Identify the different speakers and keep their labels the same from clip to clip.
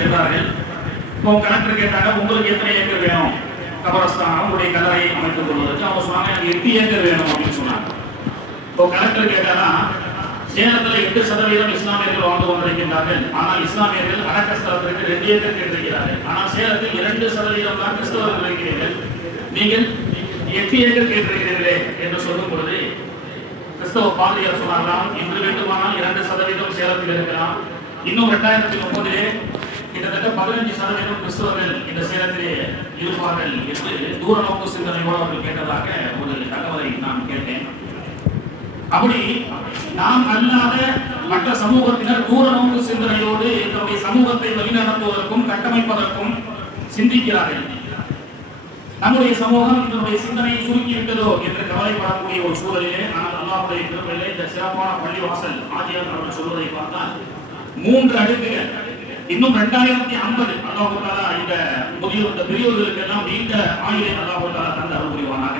Speaker 1: சென்றார்கள் இப்போ கலெக்டர் கேட்டாங்க உங்களுக்கு எத்தனை ஏக்கர் வேணும்? கபரஸ்தான் உங்களுடைய கல்லறையை அமைத்துக் கொள்வதற்கு அவங்க சொன்னாங்க எனக்கு எட்டு ஏக்கர் வேணும் அப்படின்னு சொன்னாங்க. இப்போ கலெக்டர் கேட்டாரா சேலத்துல எட்டு சதவீதம் இஸ்லாமியர்கள் வாழ்ந்து கொண்டிருக்கின்றார்கள். ஆனால் இஸ்லாமியர்கள் அடக்கஸ்தலத்திற்கு ரெண்டு ஏக்கர் கேட்டிருக்கிறார்கள். ஆனால் சேலத்தில் இரண்டு சதவீதம் தான் கிறிஸ்தவர்கள் இருக்கிறீர்கள். நீங்கள் எட்டு ஏக்கர் கேட்டிருக்கிறீர்களே என்று சொல்லும் பொழுது கிறிஸ்தவ பாதிரியார் சொன்னார்களாம் இன்று வேண்டுமானால் இரண்டு சதவீதம் சேலத்தில் இருக்கலாம். இன்னும் ரெண்டாயிரத்தி ஒன்பதிலே கிட்டத்தட்ட பதினஞ்சு சதவீதம் கிறிஸ்தவர்கள் இந்த சேலத்திலே இருப்பார்கள் என்று தூர நோக்கு சிந்தனையோடு அவர்கள் கேட்டதாக ஒரு தகவலை நான் கேட்டேன். அப்படி நாம் அல்லாத மற்ற சமூகத்தினர் தூர நோக்கு சிந்தனையோடு தன்னுடைய சமூகத்தை வழிநடத்துவதற்கும் கட்டமைப்பதற்கும் சிந்திக்கிறார்கள். நம்முடைய சமூகம் இதனுடைய சிந்தனையை சுருக்கி விட்டதோ என்று கவலைப்படக்கூடிய ஒரு சூழலிலே ஆனால் அல்லாவுடைய திருமலையிலே இந்த சிறப்பான பள்ளிவாசல் ஆதியார் அவர்கள் சொல்வதை பார்த்தால் மூன்று அடுக்குகள் இன்னும் ரெண்டாயிரத்தி ஐம்பது அல்லாஹு இந்த முதியோர் இந்த பெரியோர்களுக்கு எல்லாம் நீண்ட ஆயுளை அல்லாஹு தந்து அருள் புரிவானாக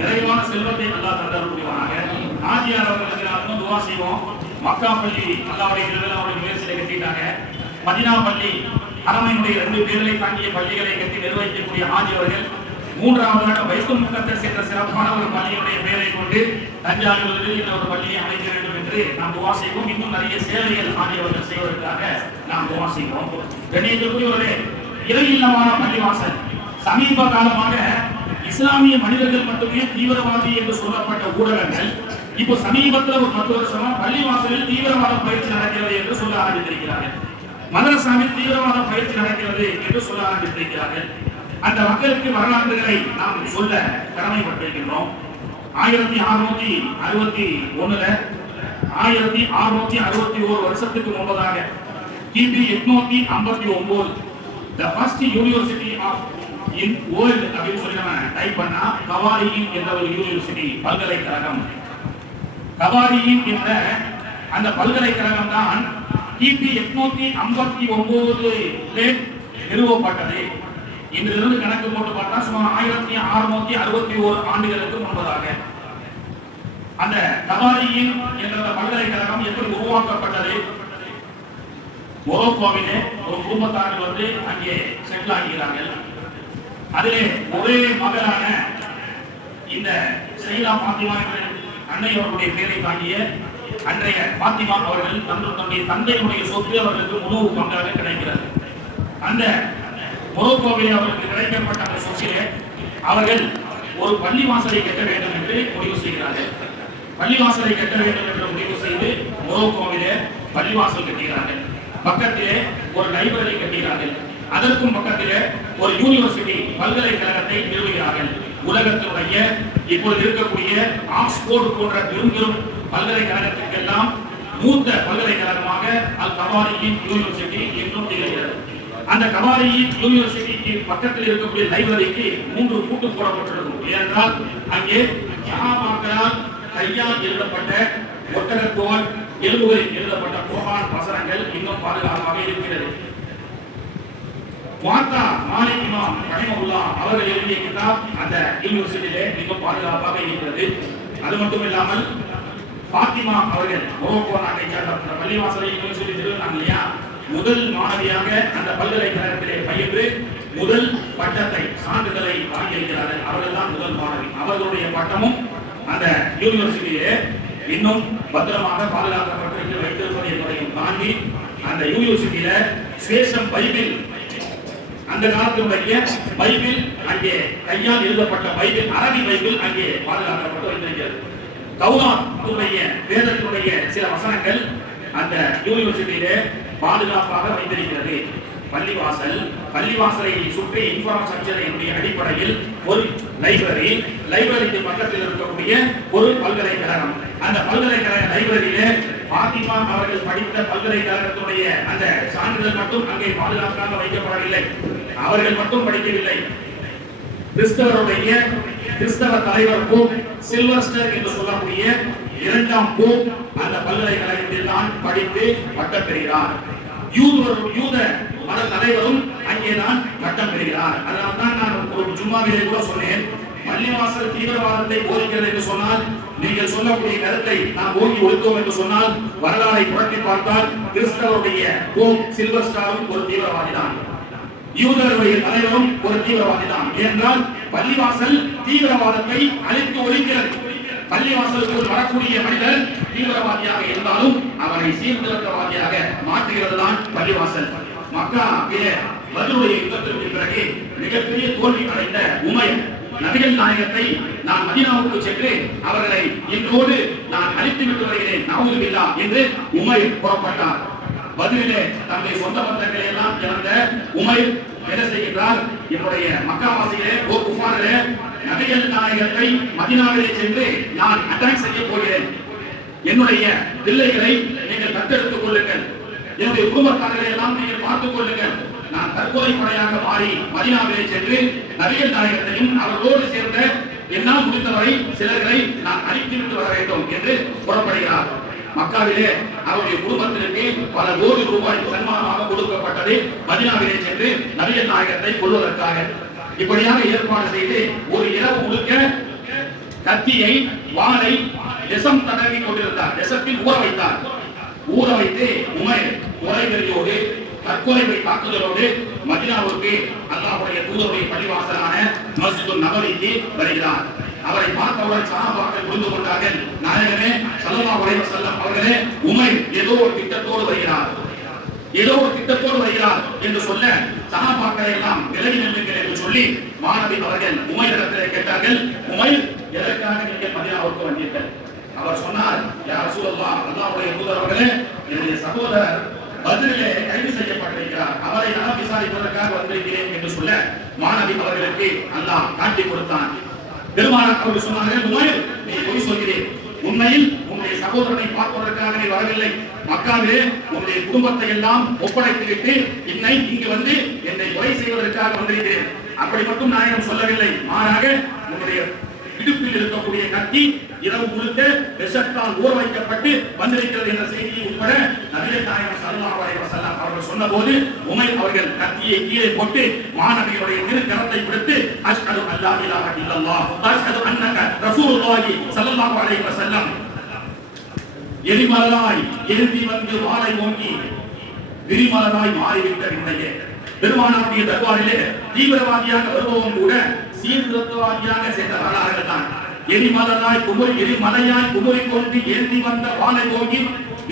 Speaker 1: நிறைவான செல்வத்தை அல்லாஹ் தந்து அருள் புரிவானாக ஆதியார் அவர்களுக்கு நாங்களும் துவா செய்வோம். மக்கா பள்ளி அல்லாவுடைய திருவிழா அவருடைய முயற்சியை கட்டிட்டாங்க. மதினா பள்ளி அரமையினுடைய ரெண்டு பேர்களை தாங்கிய பள்ளிகளை கட்டி நிர்வகிக்கக்கூடிய ஆஜியவர்கள் மூன்றாவதாக வைக்கும் முகத்தை என்ற சிறப்பான ஒரு பள்ளியினுடைய பெயரை கொண்டு தஞ்சாவூரில் இந்த ஒரு பள்ளியை அமைக்க வேண்டும் என்று நாம் துவா செய்வோம். இன்னும் நிறைய சேவைகள் ஆகியவர்கள் செய்வதற்காக நாம் துவா செய்வோம். கண்ணியத்திற்குரியவர்களே இறையில்லமான பள்ளிவாசல். சமீப காலமாக இஸ்லாமிய மனிதர்கள் மட்டுமே தீவிரவாதி என்று சொல்லப்பட்ட ஊடகங்கள் இப்போ சமீபத்தில் ஒரு பத்து வருஷமா பள்ளிவாசலில் தீவிரவாத பயிற்சி நடக்கிறது என்று சொல்ல ஆரம்பித்திருக்கிறார்கள். மதரசாவில் தீவிரவாத பயிற்சி நடக்கிறது என்று சொல்ல ஆரம்பித்திருக்கிறார்கள். அந்த மக்களுக்கு வரலாற்றுகளை நாம் சொல்ல கடமைப்பட்டிருக்கின்றோம். ஆயிரத்தி அறுநூத்தி அறுபத்தி ஒண்ணுல ஆயிரத்தி அறுநூத்தி அறுபத்தி ஒரு வருஷத்துக்கு முன்பதாக கிபி எட்நூத்தி ஐம்பத்தி ஒன்பது the first university of in world அப்படின்னு சொல்லி நம்ம டைப் பண்ணா கவாரியின் என்ற ஒரு யூனிவர்சிட்டி பல்கலைக்கழகம். கவாரியின் என்ற அந்த பல்கலைக்கழகம் தான் கிபி எட்நூத்தி ஐம்பத்தி ஒன்பது நிறுவப்பட்டது. இன்றிலிருந்து கணக்கு போட்டு பார்த்தா சுமார் ஆயிரத்தி அறுநூத்தி அறுபத்தி ஒரு ஆண்டுகளுக்கு முன்பதாக. அந்த கவாரியின் என்ற பல்கலைக்கழகம் எப்படி உருவாக்கப்பட்டது? மொரோக்கோவிலே ஒரு குடும்பத்தார்கள் வந்து அங்கே செட்டில் ஆகிறார்கள். அதிலே ஒரே மகளான இந்த சைலா பாத்திமா என்ற அன்னை அவர்களுடைய பெயரை தாங்கிய அன்றைய பாத்திமா அவர்கள் தந்து தன்னுடைய தந்தையுடைய சொத்து அவர்களுக்கு முழு பங்காக கிடைக்கிறது. அந்த மொரோக்கோவிலே அவர்களுக்கு கிடைக்கப்பட்ட அந்த சொத்திலே அவர்கள் ஒரு பள்ளி வாசலை கட்ட வேண்டும் என்று முடிவு செய்கிறார்கள். பள்ளிவாசலை கட்ட வேண்டும் என்று முடிவு செய்து மொரோக்கோவிலே பள்ளிவாசல் கட்டுகிறார்கள் பக்கத்திலே ஒரு லைப்ரரி கட்டுகிறார்கள் அதற்கும் பக்கத்திலே ஒரு யூனிவர்சிட்டி பல்கலைக்கழகத்தை நிறுவுகிறார்கள். உலகத்தினுடைய இப்பொழுது இருக்கக்கூடிய ஆக்ஸ்போர்ட் போன்ற பெரும்பெரும் பல்கலைக்கழகத்திற்கெல்லாம் மூத்த பல்கலைக்கழகமாக அல் கபாரியின் யூனிவர்சிட்டி என்றும் திகழ்கிறது. அந்த கபாரியின் யூனிவர்சிட்டிக்கு பக்கத்தில் இருக்கக்கூடிய லைப்ரரிக்கு மூன்று கூட்டு போடப்பட்டிருக்கும். ஏனென்றால் அங்கே சகாபாக்களால் கையால் எழுதப்பட்ட ஒட்டகத்தோல் எலும்புகளில் எழுதப்பட்ட குர்ஆன் வசனங்கள் இன்னும் பாதுகாப்பாக இருக்கிறது. மாத்தா மாலிக் இமாம் ரஹிமஹுல்லா அவர்கள் எழுதிய கிதாப் அந்த யூனிவர்சிட்டியிலே மிக பாதுகாப்பாக இருக்கிறது. அது மட்டும் இல்லாமல் பாத்திமா அவர்கள் மொரோக்கோ நாட்டை சேர்ந்த அந்த பள்ளிவாசலை யூனிவர்சிட்டி திருவிழாங்க இல்லையா முதல் மாணவியாக அந்த பல்கலைக்கழகத்திலே பயின்று முதல் பட்டத்தை சான்றிதழை வாங்கியிருக்கிறார்கள். அவர்கள் தான் முதல் மாணவி. அவர்களுடைய பட்டமும் அந்த யூனிவர்சிட்டியிலே இன்னும் பத்திரமாக பாதுகாக்கப்பட்டிருக்க வைத்திருப்பது என்பதையும் தாண்டி அந்த யூனிவர்சிட்டியில சேஷம் பைபிள். அந்த காலத்தினுடைய பைபிள் அங்கே கையால் எழுதப்பட்ட பைபிள் அரபி பைபிள் அங்கே பாதுகாக்கப்பட்டு வைத்திருக்கிறது. கௌராத்துடைய வேதத்தினுடைய சில வசனங்கள் அந்த யூனிவர்சிட்டியிலே பாதுகாப்பாக வைத்திருக்கிறது. பள்ளிவாசல் பள்ளிவாசலை சுற்றி இன்ஃப்ராஸ்ட்ரக்சரினுடைய அடிப்படையில் ஒரு லைப்ரரி லைப்ரரிக்கு பக்கத்தில் இருக்கக்கூடிய ஒரு பல்கலைக்கழகம். அந்த பல்கலைக்கழக லைப்ரரியிலே பாத்திமா அவர்கள் படித்த பல்கலைக்கழகத்துடைய அந்த சான்றிதழ் மட்டும் அங்கே பாதுகாப்பாக வைக்கப்படவில்லை. அவர்கள் மட்டும் படிக்கவில்லை. கிறிஸ்தவருடைய கிறிஸ்தவ தலைவர் போப் சில்வஸ்டர் என்று சொல்லக்கூடிய இரண்டாம் போப் அந்த பல்கலைக்கழகத்தில் தான் படித்து பட்டம் பெறுகிறார். யூதர் யூத மத தலைவரும் அங்கேதான் பட்டம் பெறுகிறார். அதனால தான் நான் ஒரு ஜும்மாவிலே கூட சொன்னேன். பள்ளிவாசல் தீவிரவாதத்தை போதிக்கிறது என்று சொன்னால் நீங்கள் சொல்லக்கூடிய கருத்தை நாம் ஓங்கி ஒழித்தோம் என்று சொன்னால் வரலாறை புரட்டி பார்த்தால் கிறிஸ்தவருடைய போம் சில்வர் ஸ்டாரும் ஒரு தீவிரவாதி தான் யூதருடைய தலைவரும் ஒரு தீவிரவாதி தான் ஏனென்றால் பள்ளிவாசல் தீவிரவாதத்தை அழித்து ஒழிக்கிறது. பள்ளிவாசலுக்குள் வரக்கூடிய மனிதர் தீவிரவாதியாக இருந்தாலும் அவரை சீர்திருத்தவாதியாக மாற்றுகிறது தான் பள்ளிவாசல். மக்கா பதிலுடைய யுத்தத்திற்கு பிறகு மிகப்பெரிய தோல்வி அடைந்த உமையன் நபிகள் நாயகத்தை நான் மதீனாவுக்கு சென்று அவர்களை இன்றோடு நான் அழித்து விட்டு வருகிறேன். நவுதுபில்லா என்று உமை புறப்பட்டார். பதிலே தன்னுடைய சொந்த பந்தங்களை எல்லாம் இழந்த உமை என்ன செய்கின்றார்? என்னுடைய மக்காவாசிகளே ஓ குஃபாரிலே நபிகள் நாயகத்தை மதினாவிலே சென்று நான் அட்டாக் செய்ய போகிறேன். என்னுடைய பிள்ளைகளை நீங்கள் தத்தெடுத்துக் கொள்ளுங்கள். என்னுடைய குடும்பத்தார்களை எல்லாம் நீங்கள் பார்த்துக் கொள்ளுங்கள். நான் தற்கொலை படையாக மாறி மதினாவிலே சென்று நபிகள் நாயகத்தையும் அவர்களோடு சேர்ந்த என்னால் முடிந்தவரை சிலர்களை நான் அழித்துவிட்டு வர வேண்டும் என்று புறப்படுகிறார். மக்காவிலே அவருடைய குடும்பத்திற்கு பல கோடி ரூபாய் சன்மானமாக கொடுக்கப்பட்டது மதினாவிலே சென்று நபிகள் நாயகத்தை கொள்வதற்காக இப்படியாக ஏற்பாடு செய்து ஒரு இரவு முழுக்க கத்தியை வாளை விஷம் தடவி கொண்டிருந்தார். விஷத்தில் ஊற வைத்தார். ஊற வைத்து உமர் கொலைவெறியோடு தற்கொலை தாக்குதலோடு மதினாவுக்கு அல்லாஹுடைய தூதருடைய பள்ளிவாசலான மஸ்ஜிது நபரிக்கு வருகிறார். அவரை பார்த்தவுடன் சஹாபாக்கள் புரிந்து கொண்டார்கள். நாயகமே சல்லா அலைஹி செல்லம் அவர்களே உமை ஏதோ ஒரு திட்டத்தோடு வருகிறார். ஏதோ ஒரு திட்டத்தோடு வருகிறார் என்று சொல்ல சகாபாக்களை எல்லாம் விலகி நின்றுங்கள் என்று சொல்லி மாணவி அவர்கள் உமையிடத்திலே கேட்டார்கள் உமை எதற்காக நீங்கள் மதினாவுக்கு வந்தீர்கள்? அவர் சொன்னார் யார் ரசூலல்லாஹ் அல்லாவுடைய தூதர் அவர்களே என்னுடைய சகோதரர் பதிலே கைது செய்யப்பட்டிருக்கிறார் அவரை நலம் விசாரிப்பதற்காக வந்திருக்கிறேன் என்று சொல்ல மாணவி அவர்களுக்கு அல்லாஹ் காட்டி கொடுத்தான். பெருமானார் அவர்கள் சொன்னார்கள் உமைர் நீ பொய் சொல்கிறேன். உண்மையில் உன்னுடைய சகோதரனை பார்ப்பதற்காக நீ வரவில்லை. மக்காவே உன்னுடைய குடும்பத்தை எல்லாம் ஒப்படைத்து விட்டு என்னை இங்கு வந்து என்னை கொலை செய்வதற்காக வந்திருக்கிறேன். அப்படி மட்டும் நாயகம் சொல்லவில்லை. மாறாக உன்னுடைய இடுப்பில் இருக்கக்கூடிய கத்தி இரவு முழுக்க விஷத்தால் ஊற வைக்கப்பட்டு வந்திருக்கிறது என்ற செய்தியை உட்பட நபிகள் நாயகம் ஸல்லல்லாஹு அலைஹி வஸல்லம் அவர்கள் சொன்னபோது உமை அவர்கள் கத்தியை கீழே போட்டு மாணவியுடைய திருக்கரத்தை பிடித்து அஷ்ஹது அல்லா இலாஹ இல்லல்லாஹ் அஷ்ஹது அன்னக ரசூலுல்லாஹி ஸல்லல்லாஹு அலைஹி வஸல்லம். எரிமலராய் எழுதி வந்து வாளை ஓங்கி விரிமலராய் மாறிவிட்ட விண்ணையே பெருமானாருடைய தர்பாரிலே தீவிரவாதியாக வருபவன் கூட சீர்திருத்தவாதியாக சேர்ந்த வரலாறுகள் தான். எரிமலராய் குமரி எரிமலையாய் குமரி கொண்டு ஏந்தி வந்த வாழை ஓங்கி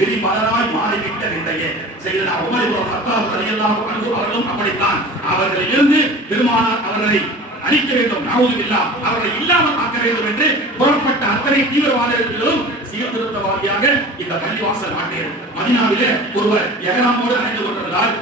Speaker 1: எரிமலராய் மாறிவிட்ட நிலையே செய்தனா உமர் இப்னு கத்தாப் ரலியல்லாஹு அன்ஹு அவர்களும் அப்படித்தான். அவர்களிலிருந்து பெருமானார் அவர்களை அழிக்க வேண்டும் நாவதுமில்லா அவர்களை இல்லாமல் ஆக்க வேண்டும் என்று புறப்பட்ட அத்தனை தீவிரவாதிகளும் சீர்திருத்தவாதியாக இந்த பள்ளிவாசல் நாட்டில் மதினாவிலே ஒருவர் எகராமோடு அணிந்து கொண்டிருந்தால்